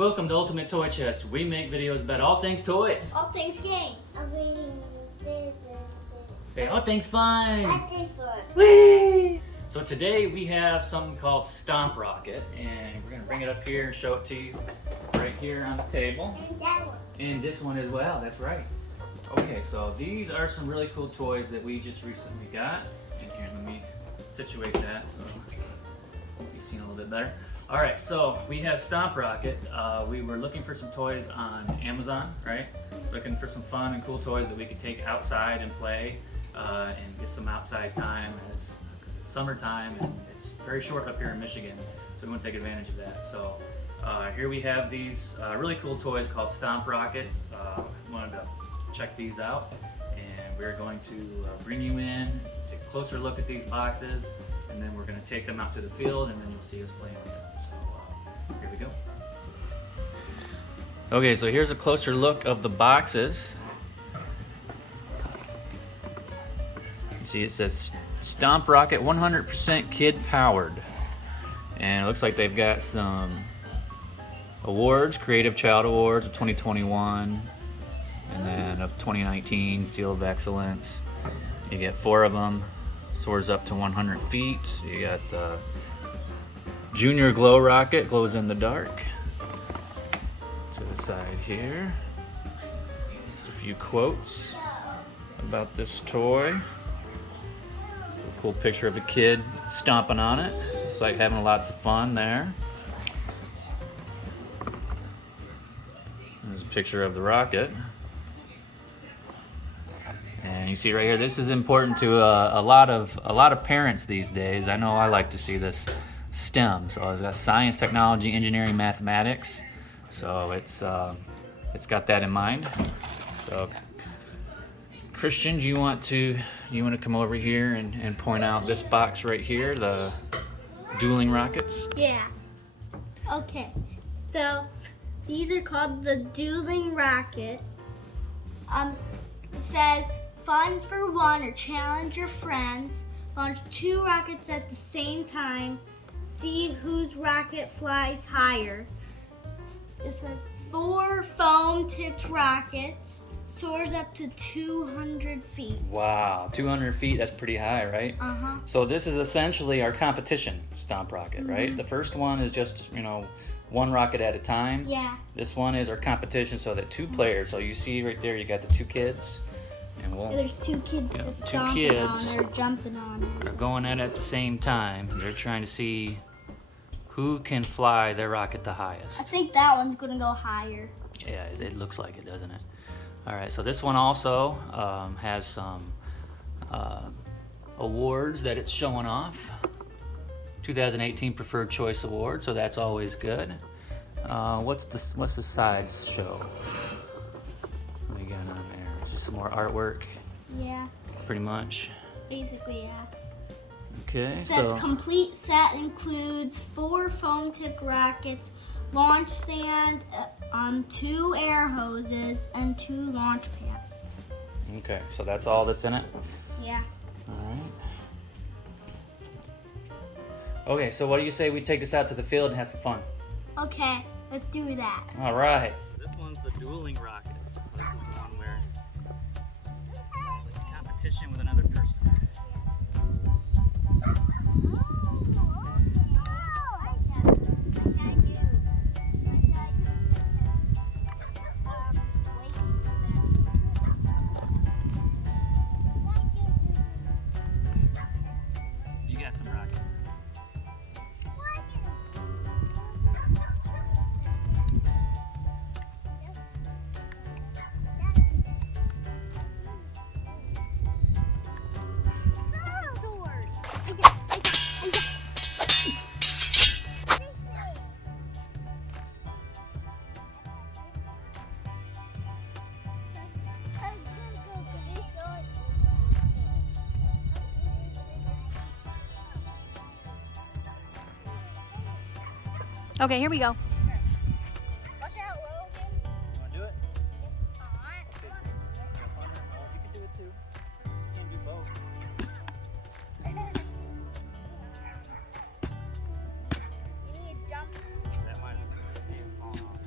Welcome to Ultimate Toy Chest. We make videos about all things toys. All things games. Say all things fun. All things fun. Whee! So today we have something called Stomp Rocket, and we're gonna bring it up here and show it to you right here on the table. And that one. And this one as well, that's right. Okay, so these are some really cool toys that we just recently got. And here, let me situate that so you've seen a little bit better. All right, so we have Stomp Rocket. We were looking for some toys on Amazon, right? Looking for some fun and cool toys that we could take outside and play and get some outside time because it's summertime and it's very short up here in Michigan, so we want to take advantage of that. So here we have these really cool toys called Stomp Rocket. Wanted to check these out, and we're going to bring you in, take a closer look at these boxes, and then we're going to take them out to the field, and then you'll see us playing with them. So here we go. Okay, so here's a closer look of the boxes. You see it says Stomp Rocket 100% kid powered, and it looks like they've got some awards, Creative Child Awards of 2021, and then of 2019, Seal of Excellence. You get 4 of them, soars up to 100 feet. You got the Junior Glow Rocket, glows in the dark. To the side here, just a few quotes about this toy. A cool picture of a kid stomping on it. It's like having lots of fun there. There's a picture of the rocket. And you see right here, this is important to a lot of parents these days. I know I like to see this STEM, so it's got science, technology, engineering, mathematics. So it's got that in mind. So Christian, do you want to come over here and point out this box right here, the dueling rockets? Yeah. Okay. So these are called the dueling rockets. It says fun for one or challenge your friends. Launch 2 rockets at the same time. See whose rocket flies higher. It says 4 foam-tipped rockets. Soars up to 200 feet. Wow, 200 feet, that's pretty high, right? Uh-huh. So this is essentially our competition Stomp Rocket, right? The first one is just, 1 rocket at a time. Yeah. This one is our competition, so that 2 players, so you see right there, you got the 2 kids. And There's 2 kids to 2 stomp kids on or jumping on it. are going at it at the same time. They're trying to see who can fly their rocket the highest. I think that one's gonna go higher. Yeah, it looks like it, doesn't it? All right, so this one also has some awards that it's showing off. 2018 Preferred Choice Award, so that's always good. What's the sides show? What do you got on there? Is this some more artwork? Yeah. Pretty much. Basically, yeah. Okay, It says complete set includes 4 foam-tipped rockets, launch stand, 2 air hoses, and 2 launch pads. Okay, so that's all that's in it? Yeah. All right. Okay, so what do you say we take this out to the field and have some fun? Okay, let's do that. All right. This one's the dueling rockets. This is the one where it's competition with another person. You got some rockets. It's a sword. Okay, here we go. Watch out, Logan. You want to do it? Alright. You can do it too. You can do both. You need to jump. That might have fallen off.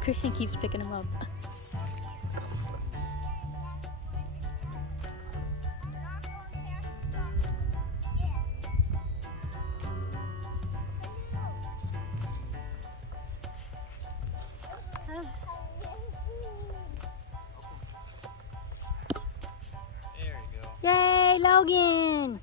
Christian keeps picking him up. There you go. Yay, Logan!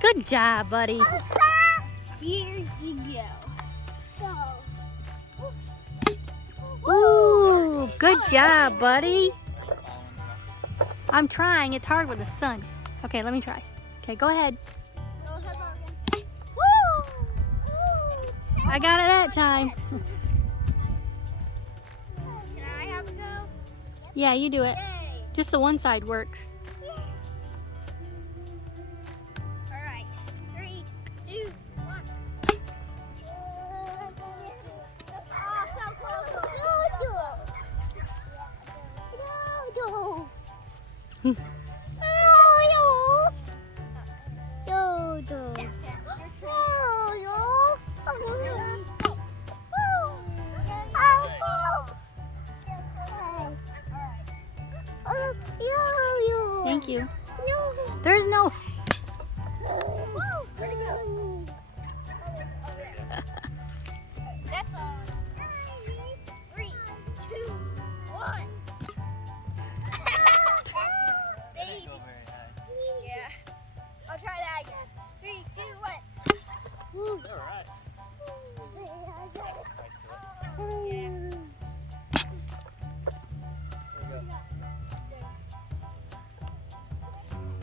Good job, buddy. Here you go. Ooh, good job, buddy. I'm trying. It's hard with the sun. Okay, let me try. Okay, go ahead. I got it that time. Can I have a go? Yeah, you do it. Yay. Just the one side works. All right. 3, 2, 1. Oh, so close. Thank you. There's no... Where'd it go? That's on. 3, 2, 1. Baby. Yeah. I'll try that again. 3, 2, 1. All right. Yeah.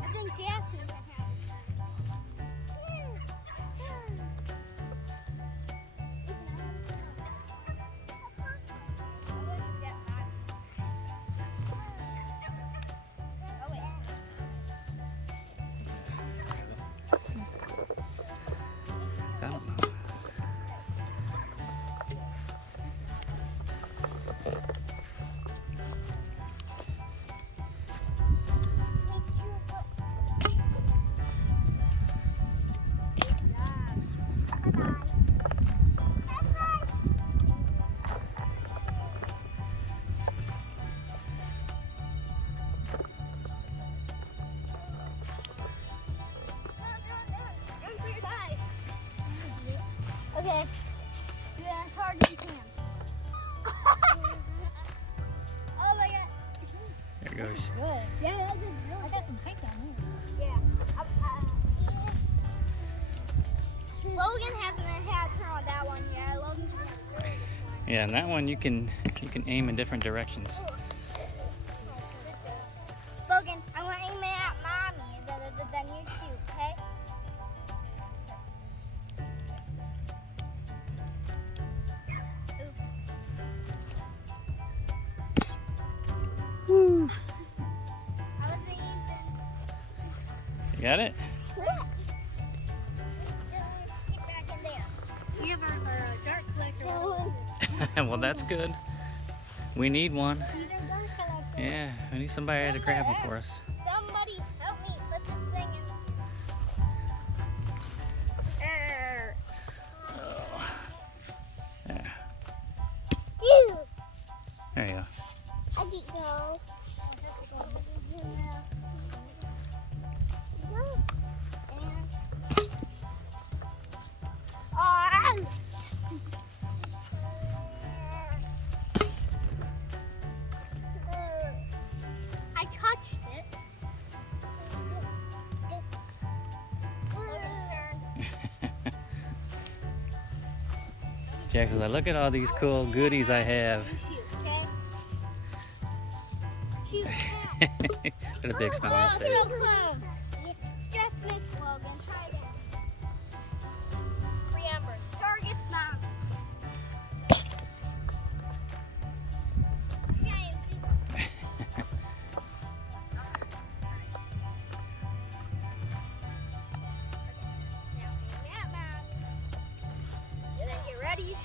I think Jasmine can have I don't know. Okay. Yeah, as hard as you can. Oh my god. There it goes. Good. Yeah, that was really I got some paint down here. Yeah. Logan hasn't had a turn on that one yet. Logan's gonna have a really good time. Yeah, and that one you can aim in different directions. Logan, I'm gonna aim it at mommy, then you shoot, okay? Oops. Woo. I wasn't even. You got it? Get back in there. We have our dart collector. Well, that's good. We need one. Yeah, we need somebody to grab them for us. Somebody help me put this thing in. Oh. There. Ew. There you go. I didn't go. I touched it. Logan's turn. Jackson's like, look at all these cool goodies I have. Shoot, Got a big smile on his face. so close. Just missed, Logan. Try again. Remember, target's mom. Get ready.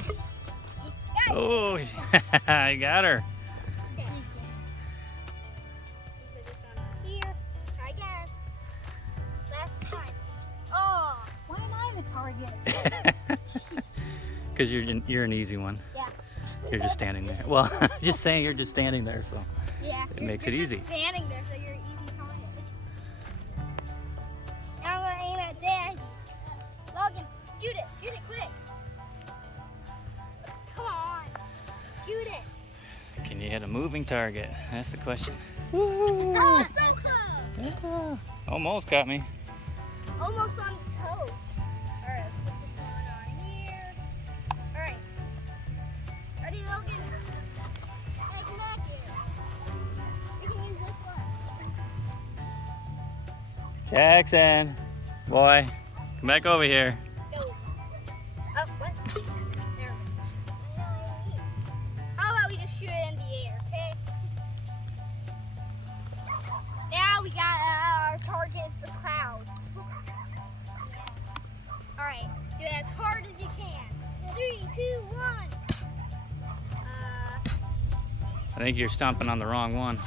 Oh, I got her. Here, try again. Last time. Oh, why am I the target? Because you're an easy one. Yeah. You're just standing there. Well, just saying you're just standing there, so Yeah. it makes it You're easy. just standing there, so you're an easy target. Now I'm gonna aim at Daddy. Logan, shoot it. Shoot it quick. Come on. Shoot it. Can you hit a moving target? That's the question. Oh, so close. Yeah, almost got me. Almost on the toes. Alright, let's put this one on here. Alright. Ready, Logan? Hey, come back here. You can use this one. Jackson, boy, come back over here. Go. Oh, what? There we go. How about we just shoot it in the air, okay? Now we got our target is the clouds. Alright, do it as hard as you can. 3, 2, 1. I think you're stomping on the wrong one.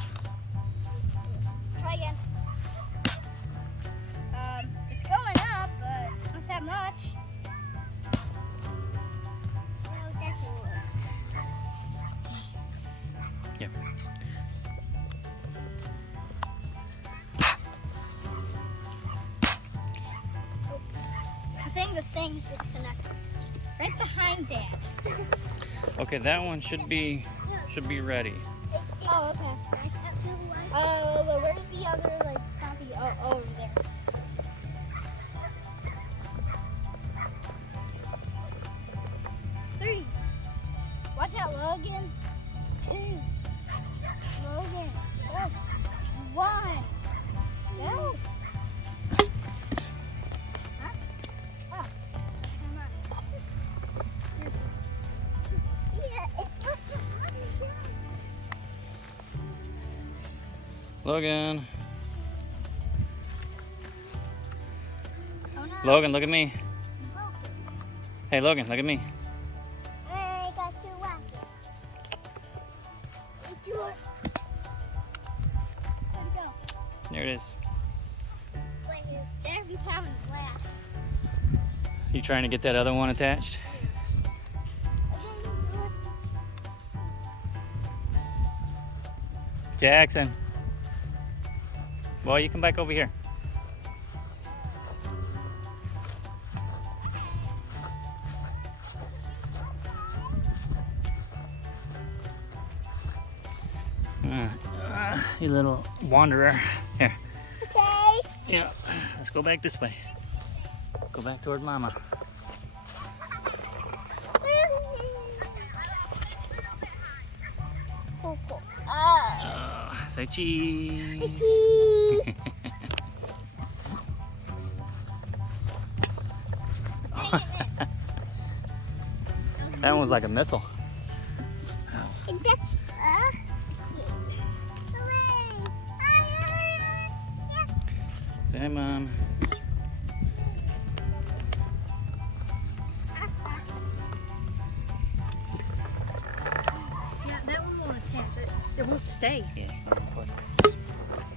Try again. It's going up, but not that much. No, that's a little. Yeah. I think the thing's disconnected. Right behind that. Okay, that one should be ready. Oh, okay. Oh, where's the other, like, stompy? Oh, over there. 3. Watch out, Logan. 2. Logan. Oh. 1. Go. Huh? Oh. Come on. Yeah. Logan. Oh, no. Logan, look at me. Hey, Logan, look at me. I got your rocket. It's yours. Where'd it go? There it is. Daddy's having glass. You trying to get that other one attached? Jackson. Boy, you come back over here. You little wanderer. Here. Okay. Yeah. Let's go back this way. Go back toward Mama. Say cheese. That one was like a missile. Say, Mom. That one won't attach. It won't stay. Yeah.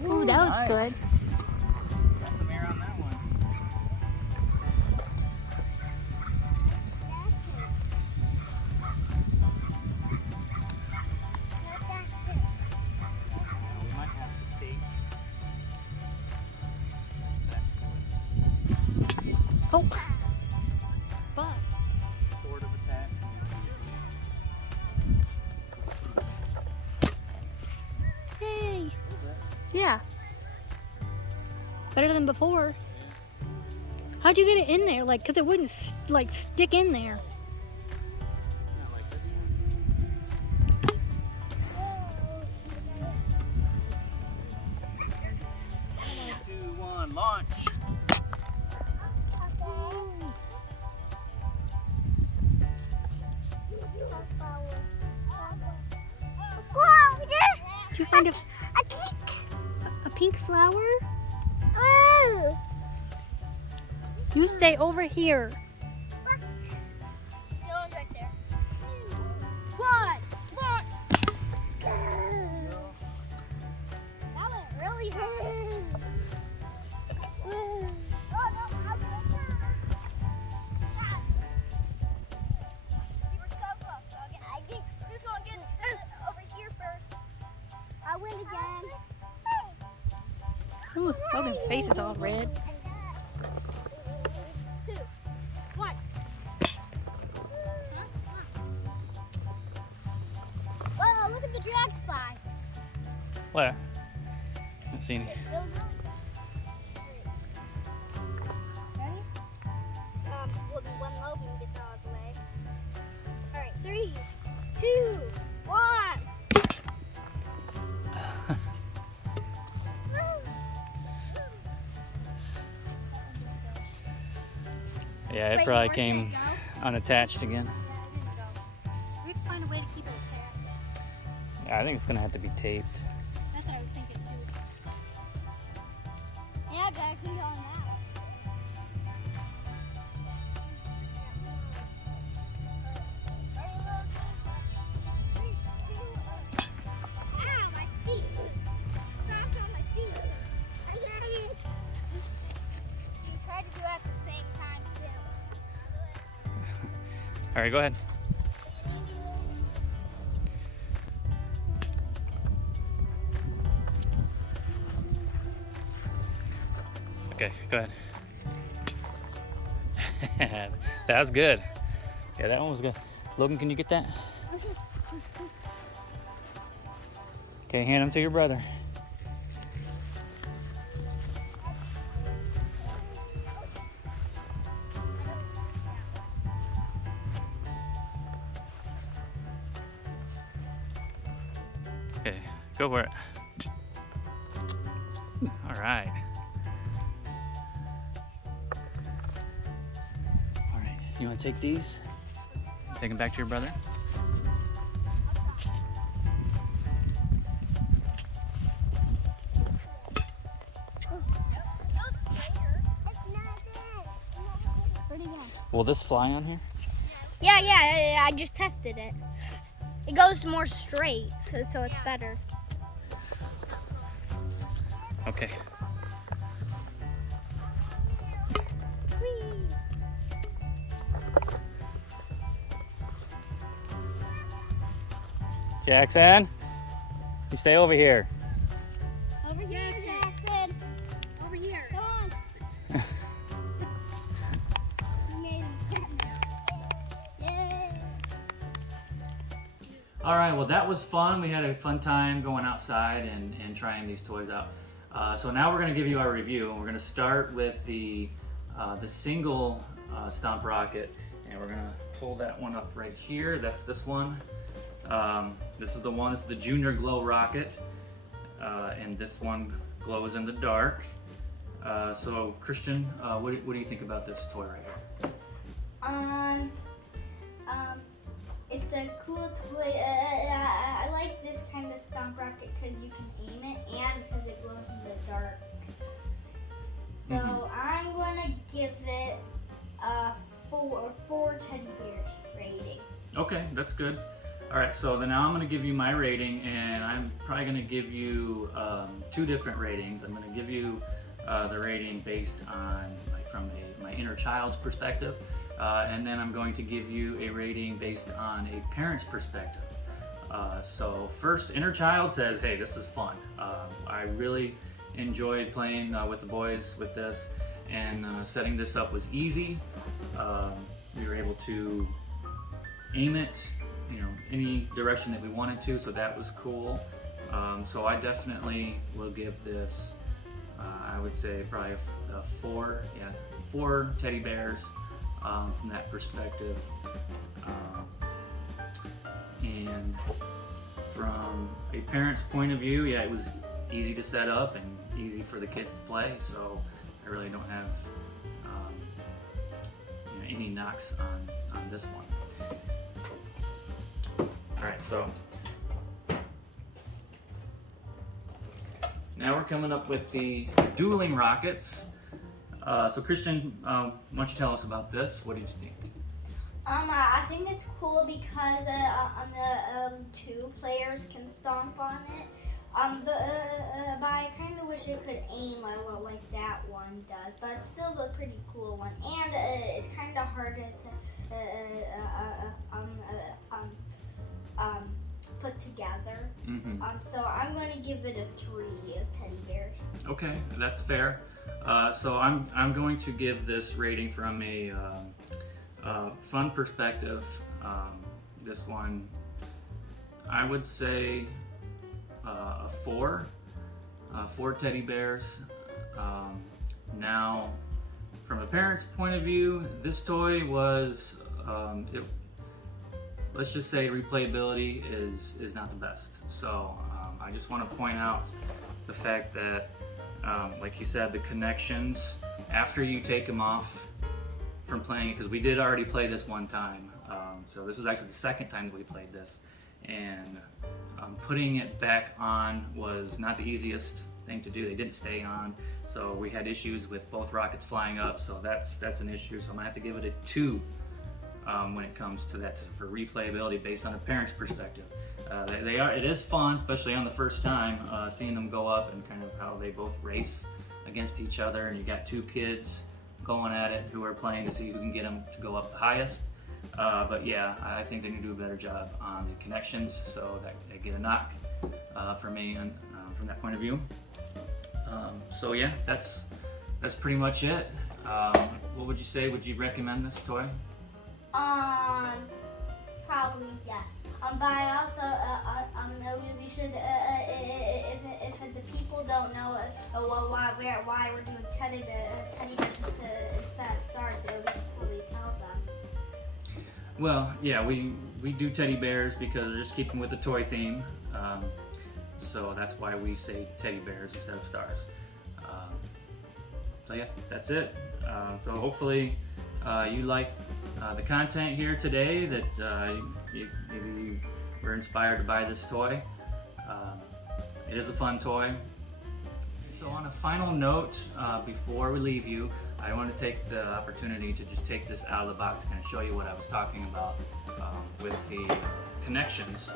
Ooh, that was nice. good. Got the mirror on that one. We might have to take Oh. But sort of attach. hey. Yeah. Better than before. How'd you get it in there? Like, cause it wouldn't like stick in there. find a pink flower? Ooh. You stay over here. No one's right there. One. That went really hard. You were so close. I think this one gets over here first. I win again. Ooh, Logan's face is all red. 2, 1. Whoa, look at the drag fly. Where? Haven't seen it. It was really ready? Well, when Logan gets out of the way. All right, 3, 2, 1. Yeah, it Wait, probably where's came it go? unattached again. We have to find a way to keep it attached. Yeah, I think it's gonna have to be taped. That's what I was thinking too. Yeah, Jackson on that. Ow, my feet. Stomped on my feet. I got it. You tried to do it at the same time too. All right, go ahead. Okay, go ahead. That was good. Yeah, that one was good. Logan, can you get that? Okay, hand them to your brother. Okay, go for it. All right. All right, you want to take these? Take them back to your brother? Go straighter. It's not it. Where'd he go? Will this fly on here? Yeah, I just tested it. It goes more straight, so it's better. Okay. Jackson, you stay over here. Over here, Jackson. Over here. Come on. You made him. Yay. All right, well that was fun. We had a fun time going outside and trying these toys out. So now we're going to give you our review, and we're going to start with the single Stomp rocket, and we're going to pull that one up right here. That's this one. This is the one. This is the Junior Glow rocket, and this one glows in the dark. So Christian, what do you think about this toy right here? It's a cool toy. I like this kind of Stomp rocket because you can aim it and because it glows in the dark. So I'm gonna give it a 4 teddy bears rating. Okay, that's good. All right, so then now I'm going to give you my rating, and I'm probably going to give you 2 different ratings. I'm going to give you the rating based on from my inner child's perspective, and then I'm going to give you a rating based on a parent's perspective. So first, inner child says, hey, this is fun. I really enjoyed playing with the boys with this, and setting this up was easy. We were able to aim it any direction that we wanted to, so that was cool. So I definitely will give this, I would say probably a 4. Yeah, 4 teddy bears from that perspective. And from a parent's point of view, yeah, it was easy to set up and easy for the kids to play, so I really don't have any knocks on this one. Alright, so now we're coming up with the dueling rockets. So Christian, why don't you tell us about this? What did you think? I think it's cool because two players can stomp on it. But I kind of wish it could aim like that one does. But it's still a pretty cool one, and it's kind of hard to put together. So I'm going to give it a 3 teddy bears. Okay, that's fair. So I'm going to give this rating from a fun perspective. This one, I would say a 4. 4 teddy bears. Now, from a parent's point of view, this toy was, let's just say replayability is not the best. So I just want to point out the fact that, like you said, the connections, after you take them off from playing it, because we did already play this one time. So this is actually the second time we played this. And putting it back on was not the easiest thing to do. They didn't stay on. So we had issues with both rockets flying up. So that's an issue. So I'm gonna have to give it a 2 when it comes to that for replayability based on a parent's perspective. It is fun, especially on the first time, seeing them go up and kind of how they both race against each other, and you got 2 kids going at it who are playing to see who can get them to go up the highest. But yeah, I think they need to do a better job on the connections, so that they get a knock for me and, from that point of view. So yeah, that's pretty much it. What would you say? Would you recommend this toy? Probably yes. But I also we should if the people don't know why we're doing teddy bears instead of stars, we should probably tell them. Well, yeah, we do teddy bears because they're just keeping with the toy theme. So that's why we say teddy bears instead of stars. So yeah, that's it. So hopefully you like the content here today, that maybe you were inspired to buy this toy. It is a fun toy. So on a final note, before we leave you, I want to take the opportunity to just take this out of the box and kind of show you what I was talking about with the connections.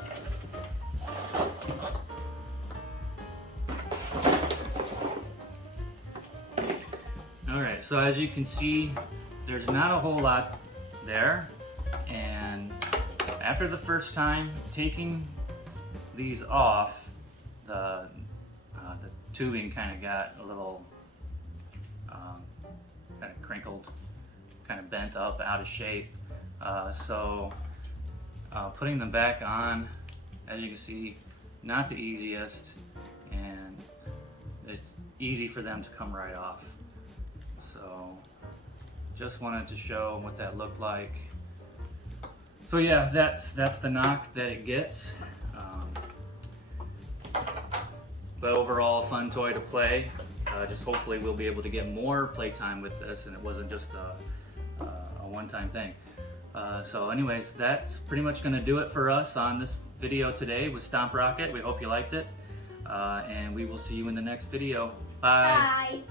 Alright, so as you can see, there's not a whole lot there, and after the first time taking these off, the tubing kind of got a little kind of crinkled, kind of bent up, out of shape. So putting them back on, as you can see, not the easiest, and it's easy for them to come right off. So just wanted to show what that looked like. So yeah, that's the knock that it gets. But overall, a fun toy to play. Just hopefully we'll be able to get more playtime with this, and it wasn't just a one-time thing. So anyways, that's pretty much going to do it for us on this video today with Stomp Rocket. We hope you liked it, and we will see you in the next video. Bye. Bye.